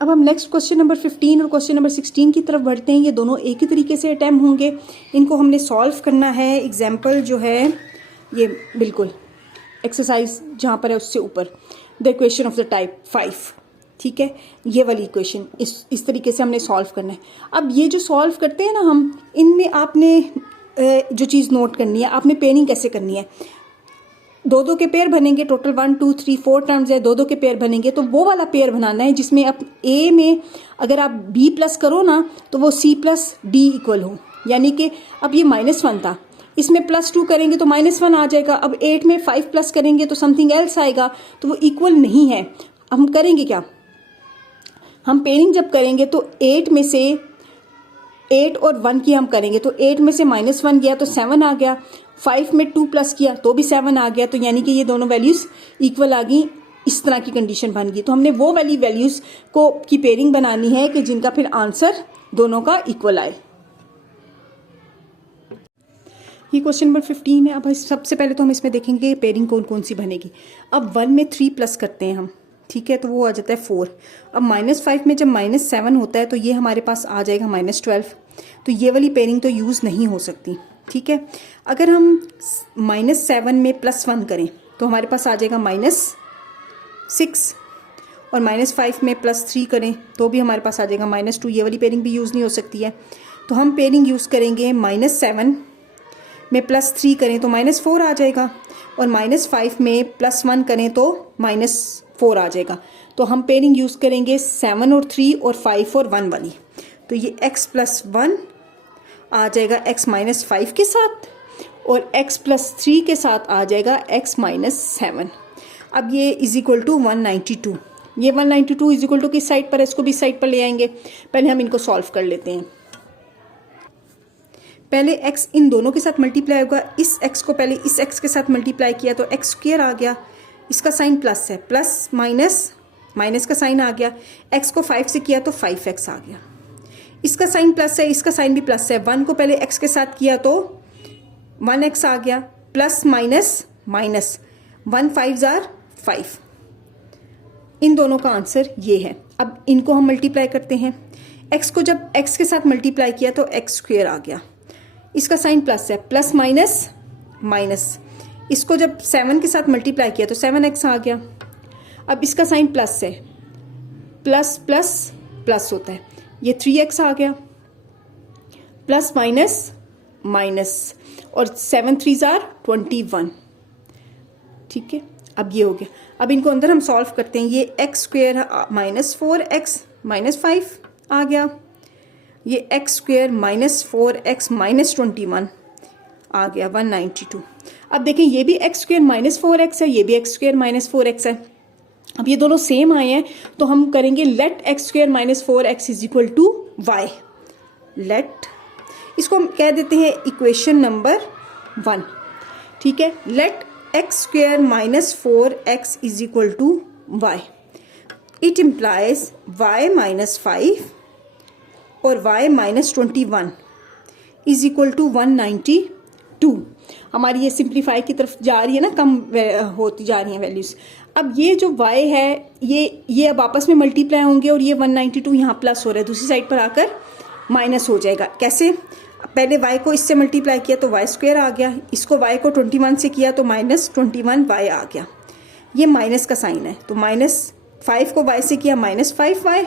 अब हम next question number 15 और क्वेश्चन नंबर 16 की तरफ बढ़ते हैं। ये दोनों एक ही तरीके से अटैम्प्ट होंगे, इनको हमने सॉल्व करना है। एग्जाम्पल जो है ये बिल्कुल एक्सरसाइज जहाँ पर है उससे ऊपर, the equation of the type 5, ठीक है, ये वाली इक्वेशन इस तरीके से हमने सॉल्व करना है। अब ये जो सॉल्व करते हैं ना हम, इनमें आपने जो चीज़ नोट करनी है, आपने पेयरिंग कैसे करनी है। दो दो के पेयर बनेंगे, टोटल 1 2 3 4 टर्म्स है, दो दो के पेयर बनेंगे, तो वो वाला पेयर बनाना है जिसमें अब ए में अगर आप बी प्लस करो ना तो वो सी प्लस डी इक्वल हो, यानी कि अब ये -1 था, इसमें +2 करेंगे तो -1 आ जाएगा। अब 8 में 5 प्लस करेंगे तो समथिंग एल्स आएगा, तो वो इक्वल नहीं है। हम करेंगे क्या, हम पेयरिंग जब करेंगे तो 8 में से 8 और 1 की हम करेंगे, तो 8 में से -1 गया तो 7 आ गया, 5 में 2 प्लस किया तो भी 7 आ गया, तो यानी कि ये दोनों वैल्यूज़ इक्वल आ गई। इस तरह की कंडीशन बन गई, तो हमने वो वाली वैल्यूज़ को की पेयरिंग बनानी है कि जिनका फिर आंसर दोनों का इक्वल आए। ये क्वेश्चन नंबर 15 है। अब सबसे पहले तो हम इसमें देखेंगे पेयरिंग कौन कौन सी बनेगी। अब 1 में 3 प्लस करते हैं हम, ठीक है, तो वो आ जाता है 4। अब -5 में जब -7 होता है तो ये हमारे पास आ जाएगा -12, तो ये वाली पेयरिंग तो यूज़ नहीं हो सकती, ठीक है। अगर हम -7 में +1 करें तो हमारे पास आ जाएगा -6, और -5 में +3 करें तो भी हमारे पास आ जाएगा -2, ये वाली पेयरिंग भी यूज़ नहीं हो सकती है। तो हम पेयरिंग यूज़ करेंगे -7 में +3 करें तो -4 आ जाएगा, और -5 में +1 करें तो -4 आ जाएगा। तो हम पेयरिंग यूज़ करेंगे 7 और 3 और 5 और 1 वाली। तो ये x+1 आ जाएगा x-5 के साथ, और x+3 के साथ आ जाएगा x-7। अब ये = 192। ये 192 = किस साइड पर है, इसको भी साइड पर ले आएंगे। पहले हम इनको सॉल्व कर लेते हैं। पहले x इन दोनों के साथ मल्टीप्लाई होगा, इस x को पहले इस x के साथ मल्टीप्लाई किया तो x² आ गया, इसका साइन प्लस है, प्लस माइनस का साइन आ गया, x को 5 से किया तो 5x आ गया, इसका साइन प्लस है, इसका साइन भी प्लस है। 1 को पहले x के साथ किया तो 1x आ गया, प्लस माइनस 1 5 जार 5। इन दोनों का आंसर ये है। अब इनको हम मल्टीप्लाई करते हैं। x को जब x के साथ मल्टीप्लाई किया तो x² आ गया, इसका साइन प्लस है, प्लस माइनस, इसको जब 7 के साथ मल्टीप्लाई किया तो 7x आ गया। अब इसका साइन प्लस है, प्लस प्लस प्लस होता है, ये 3x आ गया, प्लस माइनस, और 7 3 जार 21, ठीक है। अब ये हो गया। अब इनको अंदर हम सॉल्व करते हैं। ये x² -4x -5 आ गया, ये x² -4x -21 आ गया 192। अब देखें ये भी x² -4x है, ये भी x² -4x है। अब ये दोनों सेम आए हैं तो हम करेंगे late x² -4x = y। Late, इसको हम कह देते हैं इक्वेशन नंबर 1, ठीक है। Let x² -4x = y। It implies y -5 और y -21 = 192। हमारी ये सिंप्लीफाई की तरफ जा रही है ना, कम होती जा रही हैं वैल्यूज। अब ये जो y है ये अब आपस में मल्टीप्लाई होंगे, और ये 192 यहाँ प्लस हो रहा है, दूसरी साइड पर आकर माइनस हो जाएगा। कैसे, पहले y को इससे मल्टीप्लाई किया तो y² आ गया, इसको y को 21 से किया तो -21y आ गया। ये माइनस का साइन है, तो -5 को y से किया -5y,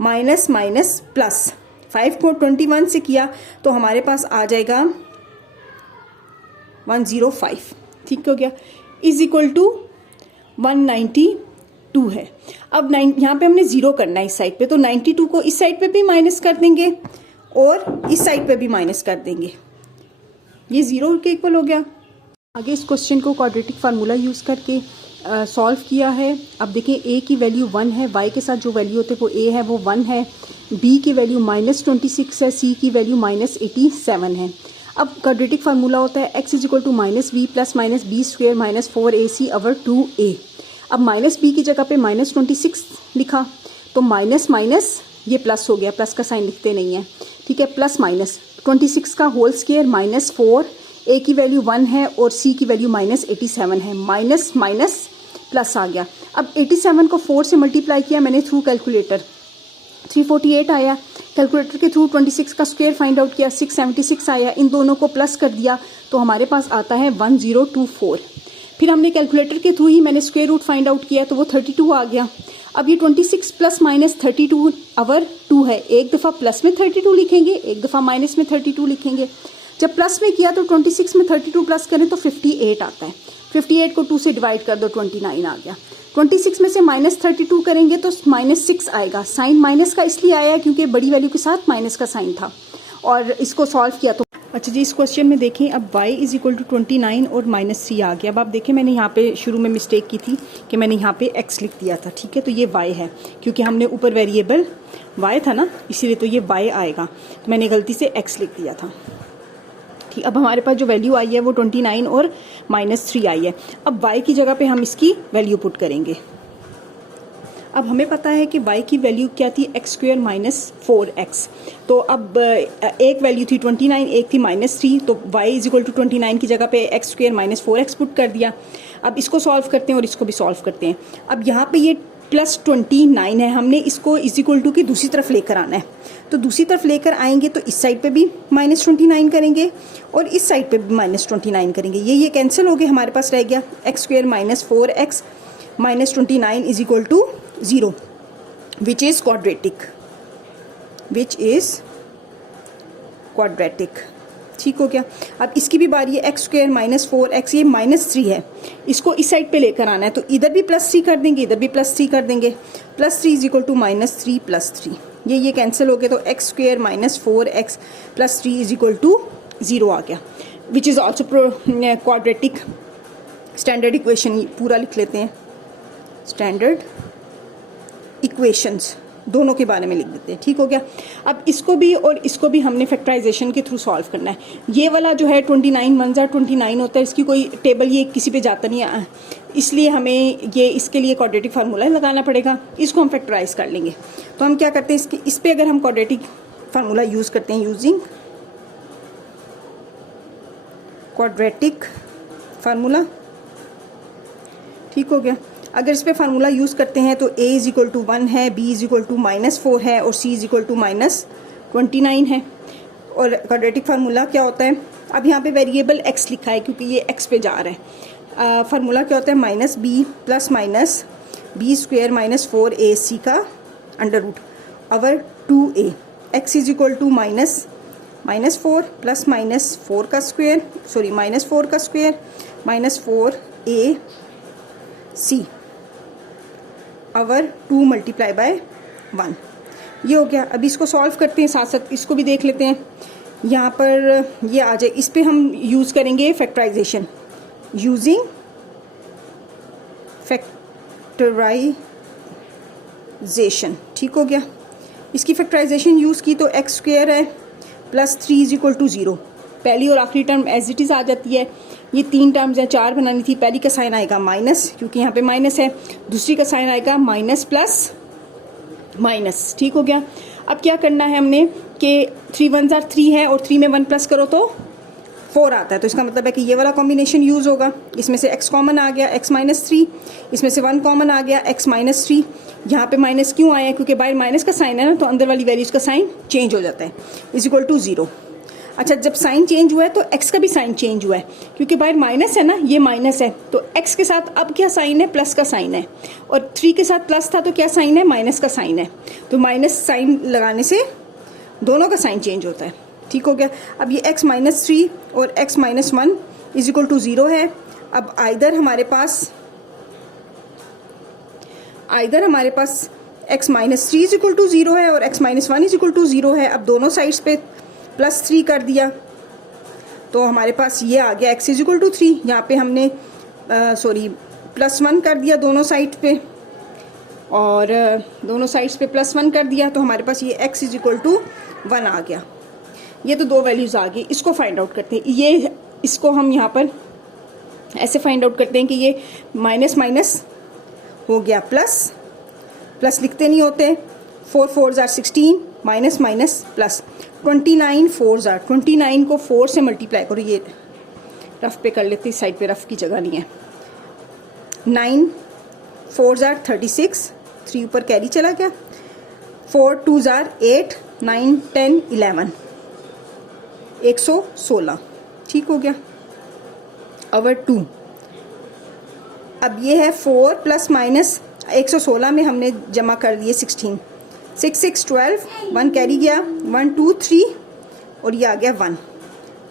माइनस प्लस 5 को 21 से किया तो हमारे पास आ जाएगा 105, ठीक हो गया, = 192 है। अब यहाँ पे हमने 0 करना है इस साइड पे, तो 92 को इस साइड पे भी माइनस कर देंगे और इस साइड पे भी माइनस कर देंगे, ये 0 के इक्वल हो गया। आगे इस क्वेश्चन को क्वाड्रेटिक फार्मूला यूज़ करके सॉल्व किया है। अब देखें a की वैल्यू 1 है, y के साथ जो वैल्यू होते हैं वो a है वो 1 है, b की वैल्यू -26 है, c की वैल्यू -87 है। अब क्वाड्रेटिक फार्मूला होता है x = -b + -b² -4ac / 2a। अब -b की जगह पे -26 लिखा तो माइनस ये प्लस हो गया, प्लस का साइन लिखते नहीं है, ठीक है, प्लस -26 का होल स्क्वायर -4, a की वैल्यू 1 है और c की वैल्यू -87 है, माइनस प्लस आ गया। अब 87 को 4 से मल्टीप्लाई किया मैंने थ्रू कैलकुलेटर 348 आया। कैलकुलेटर के थ्रू 26 का स्क्वायर फाइंड आउट किया, 676 आया। इन दोनों को प्लस कर दिया तो हमारे पास आता है 1024। फिर हमने कैलकुलेटर के थ्रू ही मैंने स्क्वायर रूट फाइंड आउट किया तो वो 32 आ गया। अब ये 26 प्लस माइनस 32 आवर 2 है। एक दफ़ा प्लस में 32 लिखेंगे, एक दफ़ा माइनस में 32 लिखेंगे। जब प्लस में किया तो 26 में 32 प्लस करें तो 58 आता है। 58 को 2 से डिवाइड कर दो, 29 आ गया। 26 में से माइनस 32 करेंगे तो -6 आएगा। साइन माइनस का इसलिए आया है क्योंकि बड़ी वैल्यू के साथ माइनस का साइन था। और इसको सॉल्व किया तो अच्छा जी, इस क्वेश्चन में देखें अब y इज़ इक्वल टू 29 और -3 आ गया। अब आप देखें मैंने यहाँ पे शुरू में मिस्टेक की थी कि मैंने यहाँ पे x लिख दिया था, ठीक है। तो ये y है क्योंकि हमने ऊपर वेरिएबल y था ना, इसीलिए तो ये y आएगा। तो मैंने गलती से x लिख दिया था, ठीक। अब हमारे पास जो वैल्यू आई है वो 29 और -3 आई है। अब y की जगह पे हम इसकी वैल्यू पुट करेंगे। अब हमें पता है कि y की वैल्यू क्या थी, x² - 4x। तो अब एक वैल्यू थी 29, एक थी -3। तो y इज इक्वल टू 29 की जगह पे x² - 4x पुट कर दिया। अब इसको सॉल्व करते हैं और इसको भी सॉल्व करते हैं। अब यहाँ पे ये +29 है, हमने इसको इज इक्वल टू की दूसरी तरफ लेकर आना है। तो दूसरी तरफ लेकर आएंगे तो इस साइड पे भी -29 करेंगे और इस साइड पे भी -29 करेंगे। ये कैंसिल हो गए, हमारे पास रह गया x² - 4x -29 is equal to 0, which is quadratic, ठीक हो गया। अब इसकी भी बारी है, x² - 4x, ये -3 है, इसको इस साइड पे लेकर आना है। तो इधर भी +3 कर देंगे, इधर भी +3 कर देंगे। +3 इज इक्वल टू -3 + 3, ये कैंसिल हो गए। तो x² - 4x + 3 is equal to 0 आ गया, which is also quadratic. Standard equation पूरा लिख लेते हैं, स्टैंडर्ड इक्वेशंस दोनों के बारे में लिख देते हैं, ठीक हो गया। अब इसको भी और इसको भी हमने फैक्टराइजेशन के थ्रू सॉल्व करना है। ये वाला जो है 29 1 29 होता है, इसकी कोई टेबल ये किसी पे जाता नहीं है, इसलिए हमें ये इसके लिए क्वाड्रेटिक फार्मूला लगाना पड़ेगा। इसको हम फैक्टराइज कर लेंगे। तो हम क्या करते हैं, इस पर अगर हम क्वाड्रेटिक फार्मूला यूज़ करते हैं, यूजिंग क्वाड्रेटिक फार्मूला, ठीक हो गया। अगर इस पे फार्मूला यूज़ करते हैं तो a इज इक्वल टू 1 है, b इज इक्वल टू -4 है और c इज इक्वल टू -29 है। और क्वाड्रेटिक फार्मूला क्या होता है, अब यहाँ पे वेरिएबल x लिखा है क्योंकि ये x पे जा रहा है। फार्मूला क्या होता है, -b plus minus b² - 4ac का under root over 2a। x is equal to -4 plus -4 का स्क्वायर, सॉरी -4 का स्क्वायर -4ac ओवर 2 × 1, ये हो गया। अभी इसको सॉल्व करते हैं, साथ साथ इसको भी देख लेते हैं। यहाँ पर ये आ जाए, इस पे हम यूज़ करेंगे फैक्टराइजेशन, यूजिंग फैक्टराइजेशन, ठीक हो गया। इसकी फैक्टराइजेशन यूज़ की तो x² है +3 इज इक्वल टू 0। पहली और आखिरी टर्म एज इट इज़ आ जाती है। ये 3 टर्म्स हैं, 4 बनानी थी। पहली का साइन आएगा माइनस क्योंकि यहाँ पे माइनस है, दूसरी का साइन आएगा माइनस प्लस माइनस, ठीक हो गया। अब क्या करना है हमने कि 3 1 3 है और 3 में 1 प्लस करो तो 4 आता है। तो इसका मतलब है कि ये वाला कॉम्बिनेशन यूज़ होगा। इसमें से x कॉमन आ गया, x -3, इसमें से 1 कॉमन आ गया, x -3। यहाँ पे माइनस क्यों आया, क्योंकि बाहर माइनस का साइन है ना, तो अंदर वाली वैल्यूज का साइन चेंज हो जाता है, इज इक्वल टू 0। अच्छा, जब साइन चेंज हुआ है तो x का भी साइन चेंज हुआ है क्योंकि बाहर माइनस है ना, ये माइनस है, तो x के साथ अब क्या साइन है, प्लस का साइन है। और 3 के साथ प्लस था तो क्या साइन है, माइनस का साइन है। तो माइनस साइन लगाने से दोनों का साइन चेंज होता है, ठीक हो गया। अब ये x -3 और x -1 इज इक्वल टू 0 है। अब आइदर हमारे पास x -3 इज इक्वल टू 0 है और x -1 इज इक्वल टू 0 है। अब दोनों साइड्स पे +3 कर दिया तो हमारे पास ये आ गया x इज इक्वल टू 3। यहाँ पे हमने +1 कर दिया दोनों साइड पे, और दोनों साइड्स पे +1 कर दिया तो हमारे पास ये x इज इक्वल टू 1 आ गया। ये तो 2 वैल्यूज़ आ गई। इसको फाइंड आउट करते हैं। ये इसको हम यहाँ पर ऐसे फाइंड आउट करते हैं कि ये माइनस माइनस हो गया प्लस, प्लस लिखते नहीं होते। 4 4 = 16, माइनस माइनस प्लस। 29 4 = 29 को 4 से मल्टीप्लाई करो। ये रफ पे कर लेते, इस साइड पे रफ की जगह नहीं है। 9 4 = 36, 3 ऊपर कैरी चला गया। 4 2 जार 8 9 10 11 116। ठीक हो गया। अवर 2, अब ये है 4 प्लस माइनस 116 में हमने जमा कर दिए 16, 6 6 12, 1 कैरी गया, 1 2 3 और ये आ गया 1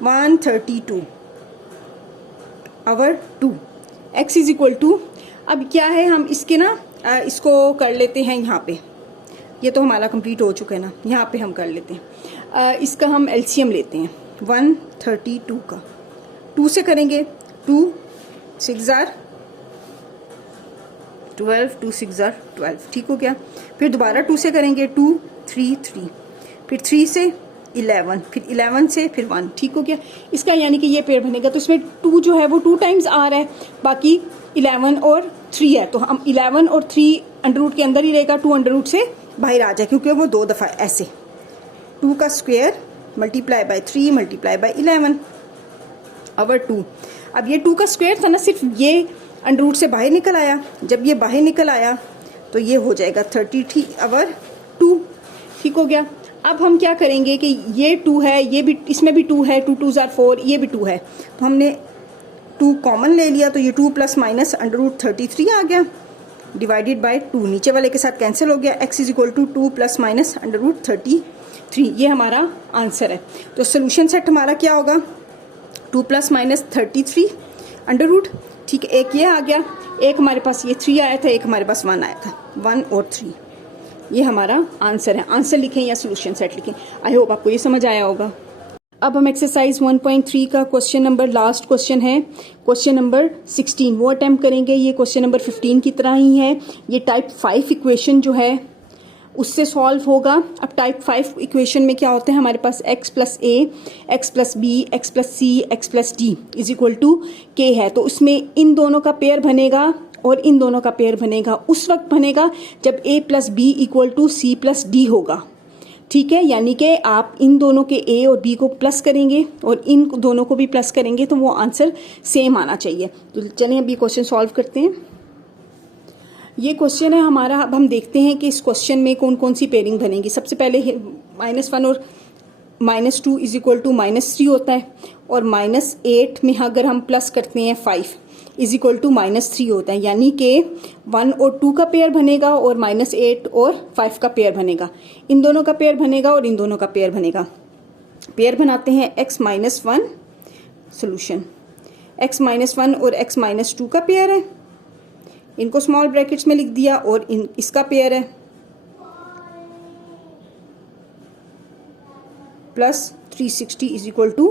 132। अवर 2 x इज इक्वल टू, अब क्या है हम इसके ना इसको कर लेते हैं यहाँ पे, ये तो हमारा कंप्लीट हो चुका है ना, यहाँ पे हम कर लेते हैं इसका हम एलसीएम लेते हैं 132 का। 2 से करेंगे, 2 6 जार 12, 2 6 जार 12। ठीक हो गया। फिर दोबारा 2 से करेंगे, 2 3 3, फिर 3 से 11, फिर 11 से फिर 1। ठीक हो गया। इसका यानी कि ये पेयर बनेगा, तो इसमें 2 जो है वो 2 टाइम्स आ रहा है, बाकी 11 और 3 है, तो हम 11 और 3 अंडर रूट के अंदर ही रहेगा, 2 अंडर रूट से बाहर आ जाए क्योंकि वो 2 दफ़ा ऐसे 2 का square multiply by 3 multiply by 11 अवर 2। अब ये 2 का स्क्वायर था ना, सिर्फ ये अंडर रूट से बाहर निकल आया, जब ये बाहर निकल आया तो ये हो जाएगा 33 अवर 2। ठीक हो गया। अब हम क्या करेंगे कि ये 2 है, ये भी, इसमें भी 2 है, 2 2 जार 4, ये भी 2 है, तो हमने 2 कॉमन ले लिया, तो ये 2 प्लस माइनस अंडर रूट 33 आ गया, डिवाइडेड बाय 2, नीचे वाले के साथ कैंसिल हो गया, x is equal to 2 plus minus under root 33। ये हमारा आंसर है। तो सोल्यूशन सेट हमारा क्या होगा, 2 प्लस माइनस 33 अंडर रूट। ठीक है, एक ये आ गया, एक हमारे पास ये 3 आया था, एक हमारे पास 1 आया था, 1 और 3। ये हमारा आंसर है। आंसर लिखें या सोल्यूशन सेट लिखें। आई होप आपको ये समझ आया होगा। अब हम एक्सरसाइज 1.3 का क्वेश्चन नंबर, लास्ट क्वेश्चन है क्वेश्चन नंबर 16, वो अटैम्प्ट करेंगे। ये क्वेश्चन नंबर 15 की तरह ही है। ये टाइप 5 इक्वेशन जो है उससे सॉल्व होगा। अब टाइप 5 इक्वेशन में क्या होता है, हमारे पास x plus a, x plus b, x plus c, x plus d is equal to k है। तो उसमें इन दोनों का पेयर बनेगा और इन दोनों का पेयर बनेगा, उस वक्त बनेगा जब a plus b equal to c plus d होगा। ठीक है, यानी कि आप इन दोनों के a और b को प्लस करेंगे और इन दोनों को भी प्लस करेंगे तो वो आंसर सेम आना चाहिए। तो चलिए अभी क्वेश्चन सॉल्व करते हैं। ये क्वेश्चन है हमारा। अब हम देखते हैं कि इस क्वेश्चन में कौन कौन सी पेयरिंग बनेगी। सबसे पहले -1 और -2 इज इक्वल टू -3 होता है, और -8 में अगर हम प्लस करते हैं 5 इज इक्वल टू -3 होता है, यानी कि 1 और 2 का पेयर बनेगा और -8 और 5 का पेयर बनेगा। इन दोनों का पेयर बनेगा और इन दोनों का पेयर बनेगा। पेयर बनाते हैं x minus 1, solution x minus 1 और x माइनस 2 का पेयर है, इनको स्मॉल ब्रैकेट्स में लिख दिया, और इसका पेयर है plus 360 is equal to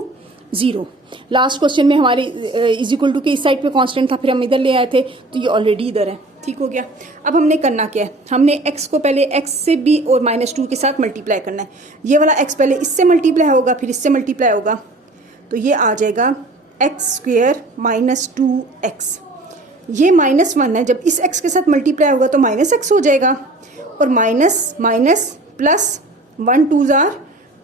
0। Last question में हमारे इज इक्वल टू के इस साइड पे कांस्टेंट था, फिर हम इधर ले आए थे, तो ये ऑलरेडी इधर है। ठीक हो गया। अब हमने करना क्या है, हमने x को पहले x से b और -2 के साथ मल्टीप्लाई करना है। ये वाला x पहले इससे मल्टीप्लाई होगा, फिर इससे मल्टीप्लाई होगा, तो ये आ जाएगा x स्क्वेयर माइनस 2x। ये -1 है, जब इस x के साथ मल्टीप्लाई होगा तो -x हो जाएगा, और माइनस माइनस प्लस 1 2 जार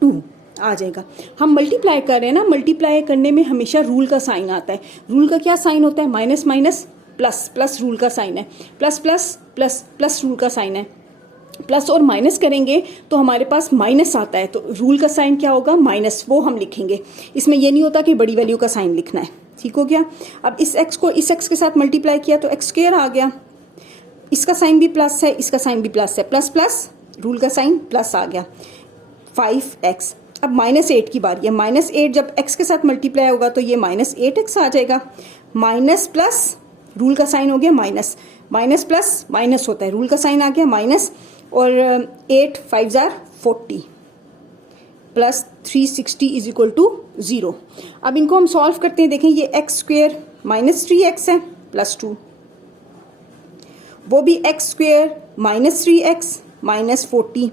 2 आ जाएगा। हम मल्टीप्लाई कर रहे हैं ना, मल्टीप्लाई करने में हमेशा रूल का साइन आता है। रूल का क्या साइन होता है, minus minus plus, plus rule का साइन है, plus plus plus plus rule का साइन है। प्लस और माइनस करेंगे तो हमारे पास माइनस आता है, तो रूल का साइन क्या होगा, माइनस, वो हम लिखेंगे। इसमें ये नहीं होता कि बड़ी वैल्यू का साइन लिखना है। ठीक हो गया। अब इस x को इस x के साथ मल्टीप्लाई किया तो x स्क्वायर आ गया, इसका साइन भी प्लस है, इसका साइन भी प्लस है, प्लस प्लस रूल का साइन प्लस आ गया, 5x। अब -8 की बारी है। -8 जब x के साथ मल्टीप्लाई होगा तो ये -8x आ जाएगा, माइनस प्लस रूल का साइन हो गया माइनस, माइनस प्लस माइनस होता है, रूल का साइन आ गया माइनस, और 8 5 जार 40 प्लस 360 इज इक्वल टू 0। अब इनको हम सॉल्व करते हैं। देखें, ये x स्क्वेयर -3x है प्लस 2, वो भी x square -3x minus 40।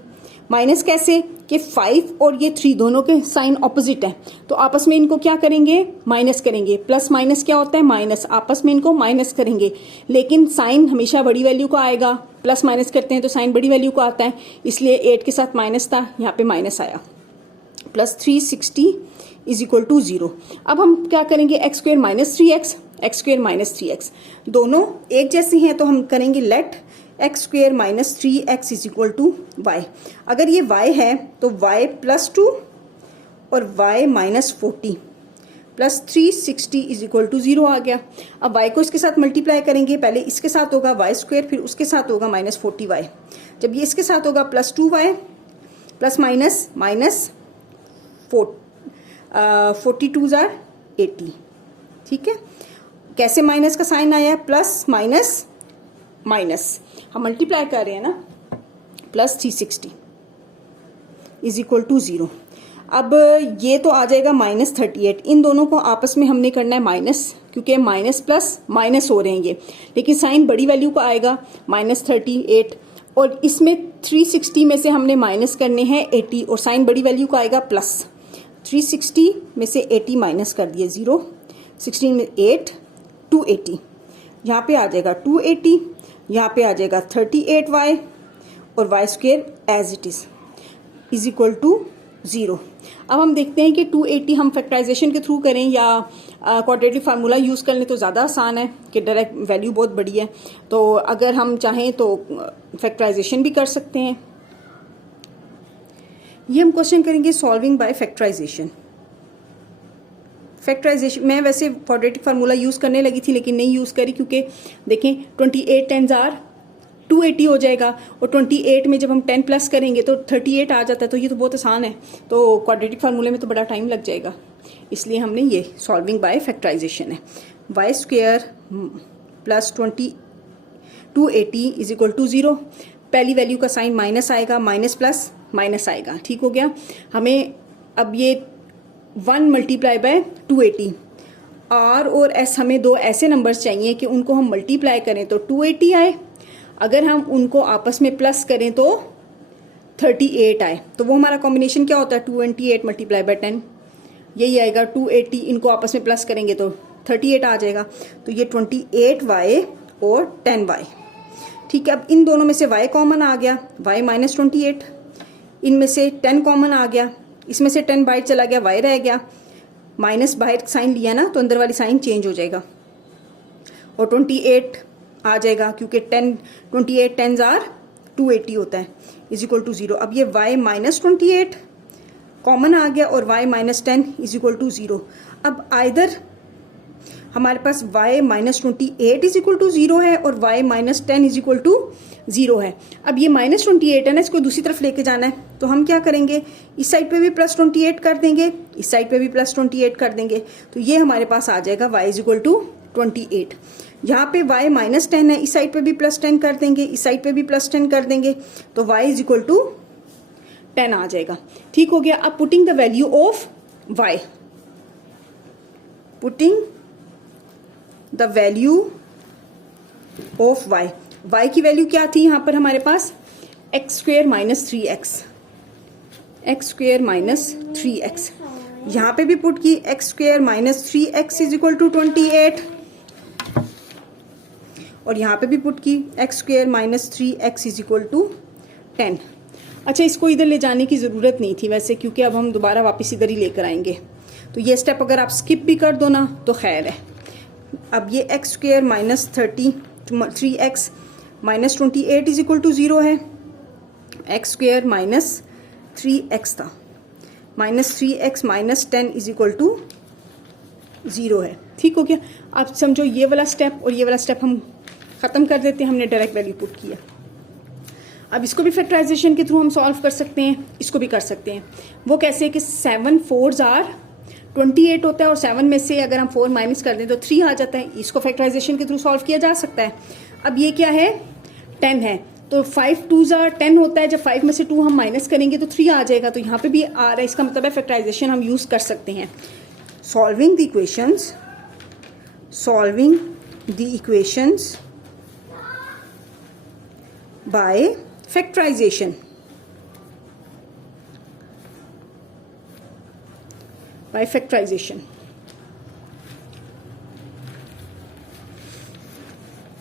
Minus कैसे कि 5 और ये 3 दोनों के साइन ऑपोजिट हैं, तो आपस में इनको क्या करेंगे, माइनस करेंगे। प्लस माइनस क्या होता है, माइनस, आपस में इनको माइनस करेंगे, लेकिन साइन हमेशा बड़ी वैल्यू का आएगा। प्लस माइनस करते हैं तो साइन बड़ी वैल्यू का आता है, इसलिए 8 के साथ माइनस था, यहाँ पे माइनस आया, प्लस 360 इज इक्वल टू 0। अब हम क्या करेंगे, x square -3x, x square -3x, दोनों एक जैसे हैं, तो हम करेंगे let x square minus 3x is equal to y. अगर ये y है तो y प्लस 2 और y minus 40 plus 360 is equal to 0 आ गया। अब y को इसके साथ मल्टीप्लाई करेंगे, पहले इसके साथ होगा y स्क्वेयर, फिर उसके साथ होगा माइनस 40y। जब ये इसके साथ होगा plus 2y plus minus minus 42 jar 80। ठीक है, कैसे माइनस का साइन आया? प्लस माइनस माइनस, हम मल्टीप्लाई कर रहे हैं ना, प्लस 360 इज इक्वल टू 0। अब ये तो आ जाएगा माइनस 38। इन दोनों को आपस में हमने करना है माइनस, क्योंकि माइनस प्लस माइनस हो रहे हैं ये, लेकिन साइन बड़ी वैल्यू का आएगा माइनस 38, और इसमें 360 में से हमने माइनस करने हैं 80, और साइन बड़ी वैल्यू का आएगा प्लस। 360 में से 80 माइनस कर दिए 0, 16 में 8, 280, यहाँ पे आ जाएगा 280, यहाँ पे आ जाएगा 38y, और y square as it is equal to 0। अब हम देखते हैं कि 280 हम फैक्टराइजेशन के थ्रू करें या क्वाड्रेटिक फार्मूला यूज़ कर लें तो ज़्यादा आसान है, कि डायरेक्ट वैल्यू बहुत बड़ी है। तो अगर हम चाहें तो फैक्टराइजेशन भी कर सकते हैं। ये हम क्वेश्चन करेंगे सॉल्विंग बाय फैक्टराइजेशन। फैक्टराइजेशन मैं वैसे क्वाड्रेटिक फार्मूला यूज़ करने लगी थी, लेकिन नहीं यूज़ करी, क्योंकि देखें 28 10 जार 280 हो जाएगा, और 28 में जब हम 10 प्लस करेंगे तो 38 आ जाता है। तो ये तो बहुत आसान है, तो क्वाड्रेटिक फार्मूले में तो बड़ा टाइम लग जाएगा, इसलिए हमने ये सॉल्विंग बाय फैक्टराइजेशन है। Y square plus 280 is equal to 0। पहली वैल्यू का साइन माइनस आएगा, माइनस प्लस माइनस आएगा। ठीक हो गया। हमें अब ये 1 मल्टीप्लाई बाय 280, आर और एस हमें दो ऐसे नंबर्स चाहिए कि उनको हम मल्टीप्लाई करें तो 280 आए, अगर हम उनको आपस में प्लस करें तो 38 आए। तो वो हमारा कॉम्बिनेशन क्या होता है? 28 मल्टीप्लाई बाय 10, यही आएगा। 280 इनको आपस में प्लस करेंगे तो 38 आ जाएगा। तो ये 28y और 10y। ठीक है, अब इन दोनों में से y कॉमन आ गया, y माइनस 28, इनमें से 10 कॉमन आ गया, इसमें से 10 बाहर चला गया, y रह गया, माइनस बाहर साइन लिया ना तो अंदर वाली साइन चेंज हो जाएगा, और 28 आ जाएगा, क्योंकि 28 10 जार 280 होता है, इज इक्वल टू 0। अब ये y माइनस 28 कॉमन आ गया और y minus 10 is equal to 0। अब आइदर हमारे पास y minus 28 is equal to 0 है और y minus 10 is equal to 0 है। अब ये माइनस 28 है ना, इसको दूसरी तरफ लेके जाना है, तो हम क्या करेंगे? इस साइड पे भी प्लस 28 कर देंगे, इस साइड पे भी प्लस 28 कर देंगे, तो ये हमारे पास आ जाएगा y इज इक्वल टू 28। यहाँ पे y माइनस 10 है, इस साइड पे भी प्लस 10 कर देंगे, इस साइड पे भी प्लस 10 कर देंगे, तो y इज इक्वल टू 10 आ जाएगा। ठीक हो गया। अब putting the value of y, putting the value of y, y की वैल्यू क्या थी यहाँ पर हमारे पास? X square minus 3x, x square minus 3x। यहाँ पे भी पुट की x square minus 3x is equal to 28, और यहाँ पे भी पुट की x square minus 3x is equal to 10। अच्छा, इसको इधर ले जाने की ज़रूरत नहीं थी वैसे, क्योंकि अब हम दोबारा वापस इधर ही लेकर आएंगे, तो ये स्टेप अगर आप स्किप भी कर दो ना तो खैर है। अब ये x square minus 3x minus 28 is equal to 0 है, एक्स स्क्वेयर माइनस 3x था, minus 3x minus 10 is equal to 0 है। ठीक हो गया। आप समझो ये वाला स्टेप और ये वाला स्टेप हम ख़त्म कर देते हैं, हमने डायरेक्ट वैल्यू पुट किया। अब इसको भी फैक्टराइजेशन के थ्रू हम सॉल्व कर सकते हैं, इसको भी कर सकते हैं। वो कैसे कि 7 4s आर 28 होता है, और 7 में से अगर हम 4 माइनस कर दें तो 3 आ जाता है। इसको फैक्टराइजेशन के थ्रू सॉल्व किया जा सकता है। अब ये क्या है? 10 है, तो 5 2s आर 10 होता है, जब 5 में से 2 हम माइनस करेंगे तो 3 आ जाएगा, तो यहाँ पे भी आ रहा है, इसका मतलब है फैक्टराइजेशन हम यूज़ कर सकते हैं। Solving the equations, solving the equations by factorisation, by factorisation.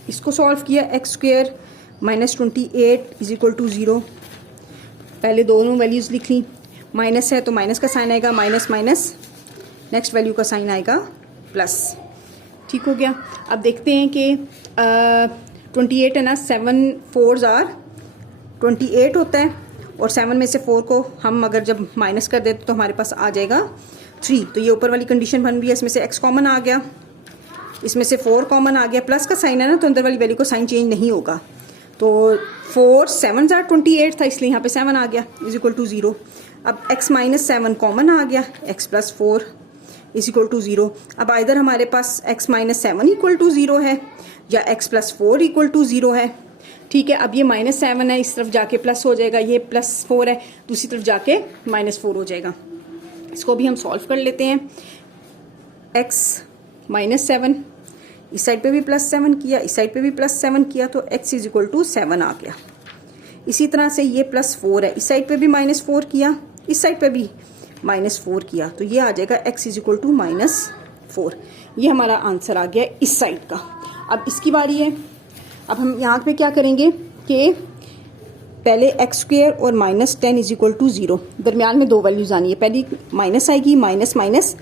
इसको सॉल्व किया, x square minus 28 is equal to 0, पहले दोनों वैल्यूज लिख ली, माइनस है तो माइनस का साइन आएगा, माइनस माइनस नेक्स्ट वैल्यू का साइन आएगा प्लस। ठीक हो गया। अब देखते हैं कि 28 है ना, 7 4s आर 28 होता है, और 7 में से 4 को हम अगर जब माइनस कर देते तो हमारे पास आ जाएगा 3। तो ये ऊपर वाली कंडीशन बन रही है, इसमें से x कॉमन आ गया, इसमें से 4 कॉमन आ गया, प्लस का साइन है ना तो अंदर वाली वैल्यू को साइन चेंज नहीं होगा। तो 4 7s आर 28 था, इसलिए यहाँ पे 7 आ गया इज इक्वल टू 0। अब x माइनस 7 कॉमन आ गया, x plus 4 is equal to 0। अब इधर हमारे पास x माइनस 7 इक्वल टू 0 है या x प्लस 4 इक्वल टू 0 है। ठीक है, अब ये -7 है, इस तरफ जाके प्लस हो जाएगा, ये +4 है, दूसरी तरफ जाके -4 हो जाएगा। इसको भी हम सॉल्व कर लेते हैं। x माइनस 7, इस साइड पे भी +7 किया, इस साइड पे भी +7 किया, तो x इज इक्वल टू 7 आ गया। इसी तरह से ये +4 है, इस साइड पे भी -4 किया, इस साइड पे भी -4 किया, तो ये आ जाएगा x इज इक्वल टू -4। ये हमारा आंसर आ गया इस साइड का। अब इसकी बारी है, अब हम यहाँ पे क्या करेंगे कि पहले x² और -10 इज इक्वल टू 0, दरमियान में 2 वैल्यूज आनी है, पहली माइनस आएगी, माइनस माइनस,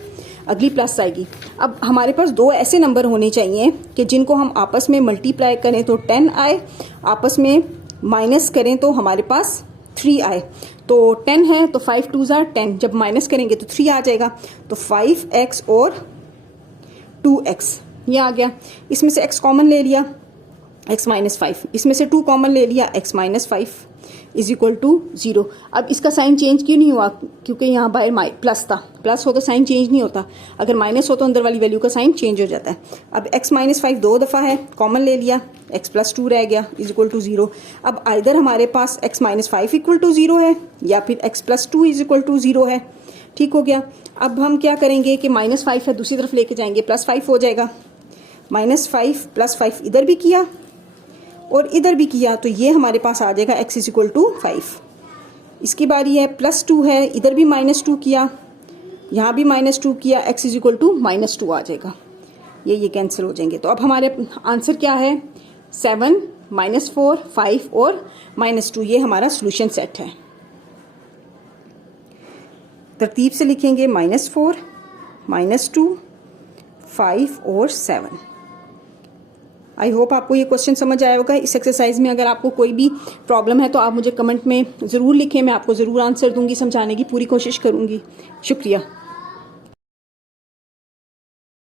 अगली प्लस आएगी। अब हमारे पास 2 ऐसे नंबर होने चाहिए कि जिनको हम आपस में मल्टीप्लाई करें तो 10 आए, आपस में माइनस करें तो हमारे पास 3 आए। तो 10 है तो 5 2s आर 10, जब माइनस करेंगे तो 3 आ जाएगा, तो 5x और 2x ये आ गया। इसमें से x कॉमन ले लिया, x माइनस 5, इसमें से 2 कॉमन ले लिया, x minus 5 is equal to 0। अब इसका साइन चेंज क्यों नहीं हुआ, क्योंकि यहाँ बाहर प्लस था, प्लस हो तो साइन चेंज नहीं होता, अगर माइनस हो तो अंदर वाली वैल्यू का साइन चेंज हो जाता है। अब x माइनस 5 2 दफ़ा है, कॉमन ले लिया, x प्लस 2 रह गया इज इक्वल टू 0। अब इधर हमारे पास x माइनस 5 इक्वल टू 0 है या फिर x plus 2 is equal to 0 है। ठीक हो गया। अब हम क्या करेंगे कि -5 है, दूसरी तरफ लेके जाएंगे, +5 हो जाएगा, -5 + 5 इधर भी किया और इधर भी किया, तो ये हमारे पास आ जाएगा x इज इक्वल टू 5। इसकी बारी है, +2 है, इधर भी -2 किया, यहाँ भी -2 किया, x इज इक्वल टू -2 आ जाएगा, ये कैंसिल हो जाएंगे। तो अब हमारे आंसर क्या है, 7 -4 5 और -2, ये हमारा सोल्यूशन सेट है। तरतीब से लिखेंगे, -4 -2 5 और 7। आई होप आपको ये क्वेश्चन समझ आया होगा। इस एक्सरसाइज में अगर आपको कोई भी प्रॉब्लम है तो आप मुझे कमेंट में ज़रूर लिखें, मैं आपको ज़रूर आंसर दूंगी, समझाने की पूरी कोशिश करूंगी। शुक्रिया।